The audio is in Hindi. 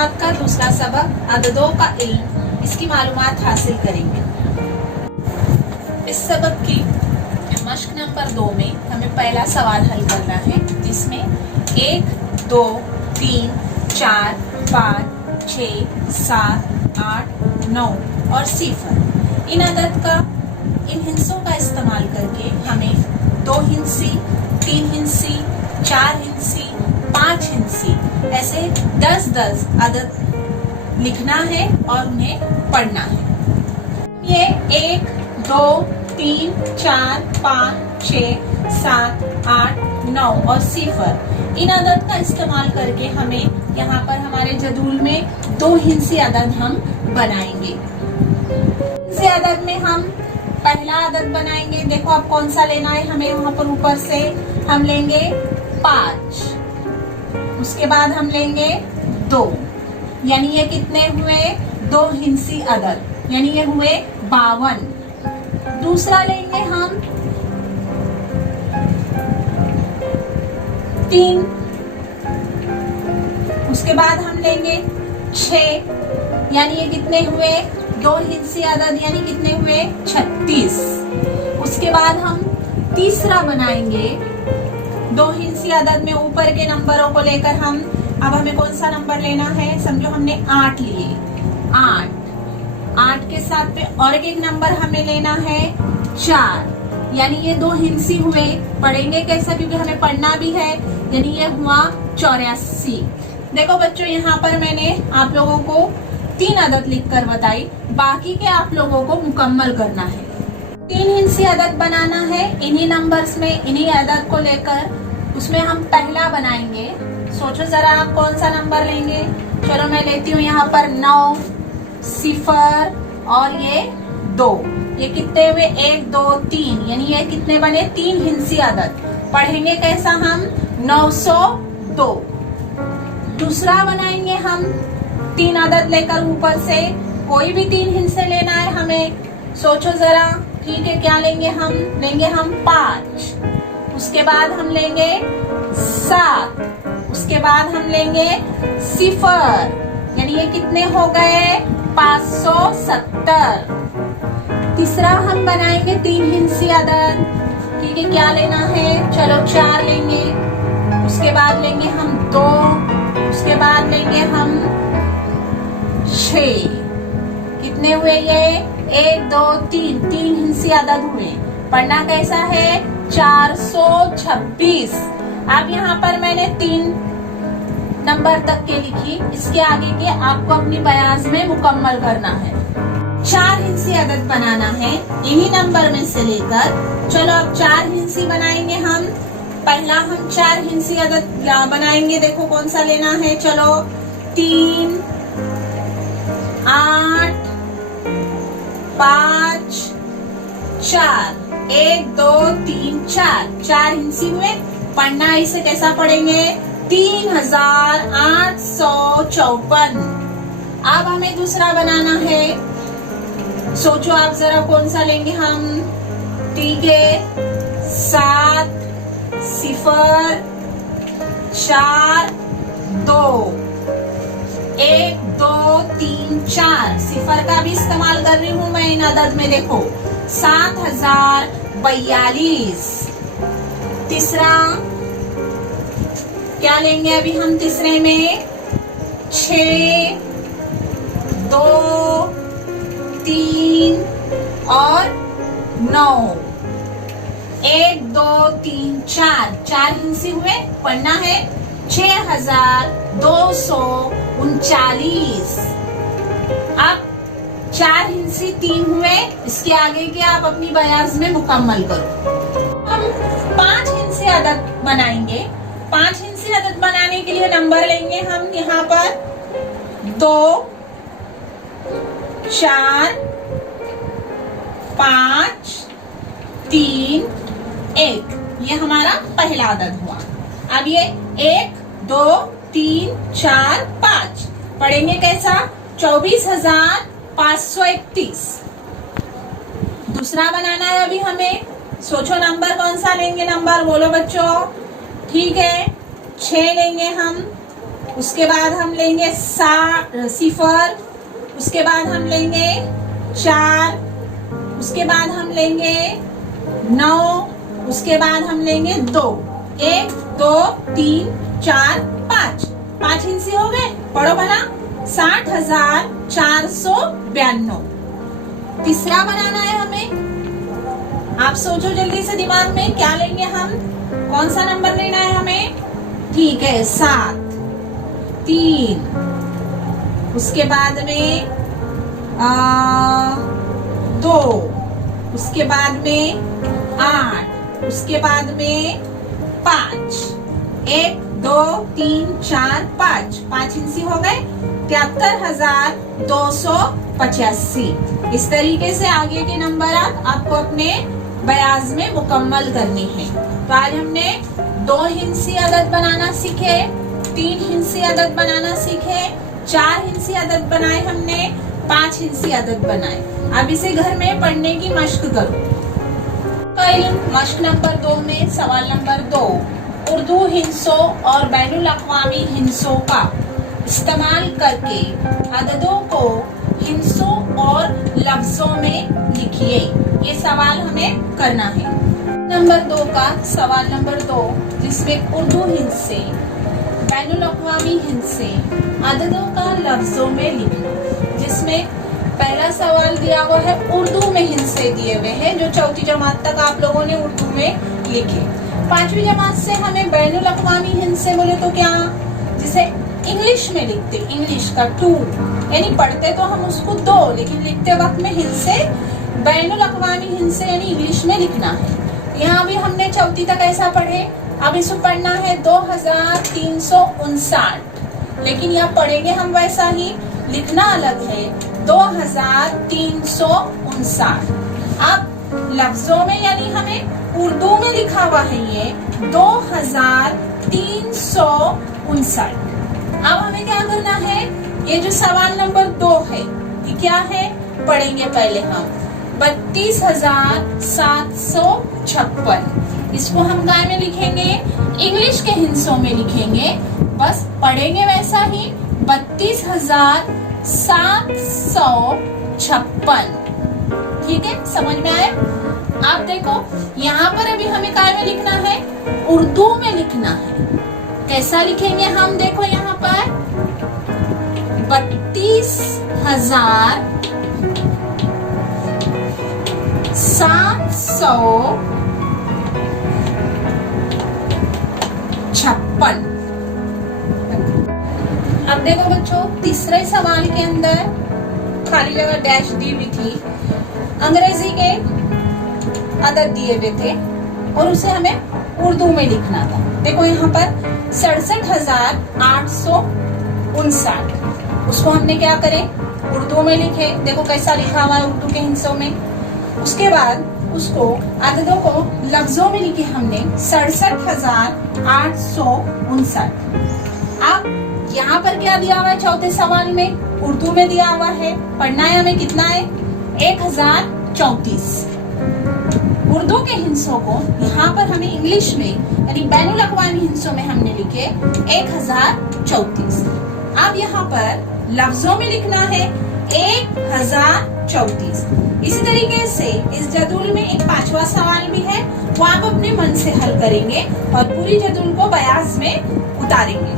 जमात का दूसरा सबक अददों का इल्म, इसकी मालूमात हासिल करेंगे। इस सबक की मश्क नंबर 2 में हमें पहला सवाल हल करना है, जिसमें 1, 2, 3, 4, 5, 6, 7, 8, 9 और सिफर इन अदद का इन हिस्सों का इस्तेमाल करके हमें 2 हिस्सी, 3 हिस्सी, 4 हिस्सी, 5 हिस्सी ऐसे 10-10 अदद लिखना है और उन्हें पढ़ना है। ये 1, 2, 3, 4, 5, 6, 7, 8, 9 और सिफर इन अदद का इस्तेमाल करके हमें यहाँ पर हमारे जदूल में 2 हिस्सी अदद हम बनाएंगे। हिस्से अदद में हम पहला अदद बनाएंगे। देखो अब कौन सा लेना है हमें, वहां पर ऊपर से हम लेंगे 5, उसके बाद हम लेंगे 2, यानी ये कितने हुए 2 हिस्सी अदद, यानी ये हुए 52। दूसरा लेंगे हम 3, उसके बाद हम लेंगे 6, यानी ये कितने हुए 2 हिस्सी अदद, यानी कितने हुए 36। उसके बाद हम तीसरा बनाएंगे 2 हिस्सी अदद में ऊपर के नंबरों को लेकर हम, अब हमें कौन सा नंबर लेना है, समझो हमने 8 लिए, 8 के साथ पे और एक नंबर हमें लेना है 4, यानी ये 2 हिस्सी हुए। पढ़ेंगे कैसा, क्योंकि हमें पढ़ना भी है, यानी ये हुआ 84। देखो बच्चों यहाँ पर मैंने आप लोगों को 3 अदद लिखकर बताई, बाकी के आप लोगों को मुकम्मल करना है। 3 हिस्सी अदद बनाना है इन्हीं नंबर्स में, इन्हीं अदद को लेकर उसमें हम पहला बनाएंगे। सोचो जरा आप कौन सा नंबर लेंगे। चलो मैं लेती हूँ यहाँ पर 9, सिफर और ये 2, ये कितने हुए 1, 2, 3, यानी ये कितने बने 3 हिस्सी अदद। पढ़ेंगे कैसा हम 902। दूसरा बनाएंगे हम 3 अदद लेकर ऊपर से, कोई भी 3 हिस्से लेना है हमें। सोचो जरा, ठीक है क्या लेंगे हम, लेंगे हम 5, उसके बाद हम लेंगे 7, उसके बाद हम लेंगे सिफर, यानी ये कितने हो गए 570। तीसरा हम बनाएंगे 3 हिस्सी अदद, ठीक है क्या लेना है, चलो 4 लेंगे, उसके बाद लेंगे हम 2, उसके बाद लेंगे हम 6, कितने हुए ये 1, 2, 3 हिस्से अदद हुए। पढ़ना कैसा है 426। अब यहाँ पर मैंने 3 नंबर तक के लिखी, इसके आगे के आपको अपनी बयाज में मुकम्मल करना है। 4 हिस्से अदद बनाना है इन्हीं नंबर में से लेकर। चलो अब 4 हिस्से बनाएंगे हम। पहला हम 4 हिस्से अदद बनाएंगे, देखो कौन सा लेना है, चलो 3, 8, 5, 4, 1, 2, 3, 4 हिस्से हुए। पढ़ना इसे कैसा पढ़ेंगे 3854। अब हमें दूसरा बनाना है, सोचो आप जरा कौन सा लेंगे हम, ठीक है 7, सिफर 4, 2, 1, 2, 3, 4 सिफर का भी इस्तेमाल कर रही हूँ मैं इन अदद में, देखो 7042। तीसरा क्या लेंगे अभी हम तीसरे में 6, 2, 3 और 9, 1, 2, 3, 4 हिस्से हुए। पढ़ना है 6239। अब 4 हिस्से 3 हुए, इसके आगे के आप अपनी बयाज में मुकम्मल करो। हम 5 हिस्से अदद बनाएंगे। 5 हिस्से अदद बनाने के लिए नंबर लेंगे हम यहाँ पर 2, 4, 5, 3, 1, ये हमारा पहला अदद हुआ। अब ये 1, 2, 3, 4, 5 पढ़ेंगे कैसा 24531। दूसरा बनाना है अभी हमें, सोचो नंबर कौन सा लेंगे, नंबर बोलो बच्चों, ठीक है 6 लेंगे हम। उसके बाद हम लेंगे 0, उसके बाद हम लेंगे 4, उसके बाद हम लेंगे 9, उसके बाद हम लेंगे 2, 1 2 3 4 5, 5 हिंसी हो गए। पढ़ो भला 60,492। तीसरा बनाना है हमें। आप सोचो जल्दी से दिमाग में, क्या लेंगे हम, कौन सा नंबर लेना है हमें। ठीक है 7, 3, उसके बाद में 2, उसके बाद में 8, उसके बाद में 5, 1 2 3 4 5, 5 हिंसी हो गए। 73,285। इस तरीके से आगे के नंबर आपको अपने बयाज में मुकम्मल करनी है। तो आज हमने 2 हिंसी अदद बनाना सीखे, 3 हिंसी अदद बनाना सीखे, 4 हिंसी अदद बनाए हमने, 5 हिंसी अदद बनाए। अब इसे घर में पढ़ने की मश्क करो। कल मश्क नंबर 2 में सवाल नंबर 2, उर्दू हिंसों और बैनुल अक़वामी हिंसों का इस्तेमाल करके अददों को हिंसों और लफ्जों में लिखिए। ये सवाल हमें करना है। नंबर 2 का सवाल नंबर 2, जिसमें उर्दू हिंसे, बैनुल अक़वामी हिंसे, अददों का लफ्जों में लिखना। जिसमें पहला सवाल दिया हुआ है उर्दू में हिंसे दिए हुए हैं, जो 4वीं जमात तक आप लोगों ने उर्दू में लिखे। 5वीं जमात से हमें बैनुल अक़वामी हिंसे बोले तो क्या, जिसे इंग्लिश में लिखते, इंग्लिश का 2, यानी पढ़ते तो हम उसको 2, लेकिन लिखते वक्त में हिंसे बैनुल अक़वामी हिंसे यानी इंग्लिश में लिखना है। यहाँ भी हमने 4वीं तक ऐसा पढ़े। अब इसको पढ़ना है 2359, लेकिन यहाँ पढ़ेंगे हम वैसा ही, लिखना अलग है 2359। अब लफ्जों में यानी हमें उर्दू में लिखा हुआ है ये 2359। अब हमें क्या करना है, ये जो सवाल नंबर 2 है ये क्या है, पढ़ेंगे पहले हम 32,756। इसको हम काय में लिखेंगे, इंग्लिश के हिंसों में लिखेंगे, बस पढ़ेंगे वैसा ही 32,756। ठीक है, समझ में आया। आप देखो यहाँ पर अभी हमें काय में लिखना है, उर्दू में लिखना है। कैसा लिखेंगे हम, देखो यहाँ पर 32,756। अब देखो बच्चों, तीसरे सवाल के अंदर खाली जगह डैश दी हुई थी, अंग्रेजी के अदद दिए हुए थे और उसे हमें उर्दू में लिखना था। देखो यहाँ पर 67,859, उसको हमने क्या करें, उर्दू में लिखे। देखो कैसा लिखा हुआ है उर्दू के हिंसों में। उसके बाद उसको अददों को लफ्जों में लिखे हमने 67,859। अब यहाँ पर क्या दिया हुआ है, 4थे सवाल में उर्दू में दिया हुआ है, पढ़ना है हमें कितना है, 1034। उर्दू के हिंसों को यहाँ पर हमें इंग्लिश में यानी बैनुल अक़वामी हिंसों में हमने लिखे 1034। अब यहाँ पर लफ्जों में लिखना है 1034। इसी तरीके से इस जदूल में एक 5वां सवाल भी है, वो आप अपने मन से हल करेंगे और पूरी जदूल को बयास में उतारेंगे।